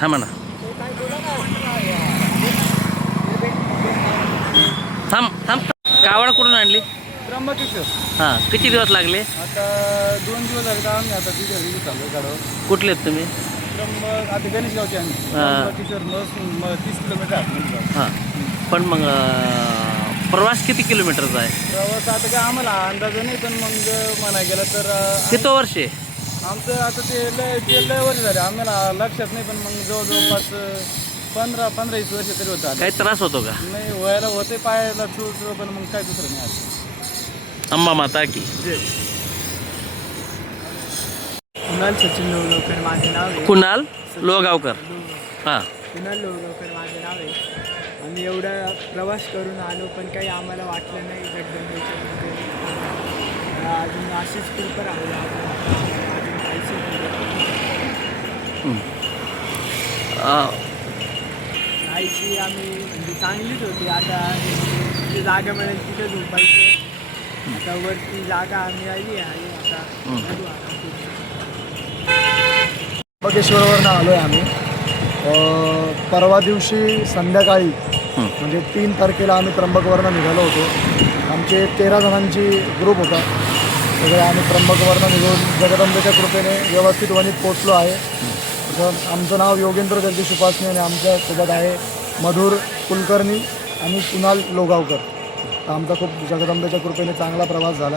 हा म्हणा. थांब थांब. कावड कुठून आणली? त्र्यंबकेश्वर. हां किती दिवस लागले? आता दोन दिवस झाले तर आम्ही आता तिथे घरी चाललो गाडव कुठले आहेत तुम्ही? त्र्यंबक आता गणेशगावचे आम्ही. हा. त्र्यंबकेश्वर मस्त म- तीस किलोमीटर आहे. हां. पण मग अं, प्रवास किती किलोमीटरचा आहे? प्रवास आता काय आम्हाला अंदाज नाही पण मग म्हणा गेलं तर अं, किती वर्ष आमचं आता ते लय ते लय वर्ष झाले. आम्हाला लक्षात नाही पण मग जवळजवळ पाच अं, पंधरा पंधरा वीस वर्ष तरी होतं आता. काही त्रास होतो का? नाही व्हायला होते पायाला चूळ चूळ पण मग काय दुसरं नाही आता. अंबा माता की. कुणाल सचिन लोहगावकर माझे नाव आहे. कुणाल लोगावकर हां. कुणाल लोहगावकर माझे नाव आहे. आम्ही एवढा प्रवास करून आलो पण काही आम्हाला वाटलं नाही जगदंबेच्या अजून अशीच कृपा राहू राहायची आम्ही म्हणजे चांगलीच होती आता जिथे जागा मिळेल तिथे झोपायचं आता वरती जागा आम्ही आली आणि आता हं. बघू आता. त्र्यंबकेश्वरवरनं आलो आहे आम्ही अ, परवा दिवशी संध्याकाळी. म्हणजे तीन तारखेला आम्ही त्र्यंबकवरनं निघालो होतो आमचे तेरा जणांची ग्रुप होता सगळे आम्ही त्र्यंबकवरनं निघून जगदंबेच्या कृपेने व्यवस्थित वणीत पोचलो आहे. तसं आमचं नाव योगेंद्र जगदीश उपासने आणि आमच्यासोबत आहे मधुर कुलकर्णी आणि कुणाल लोगावकर. आमचा खूप जगदंबेच्या कृपेने चांगला प्रवास झाला.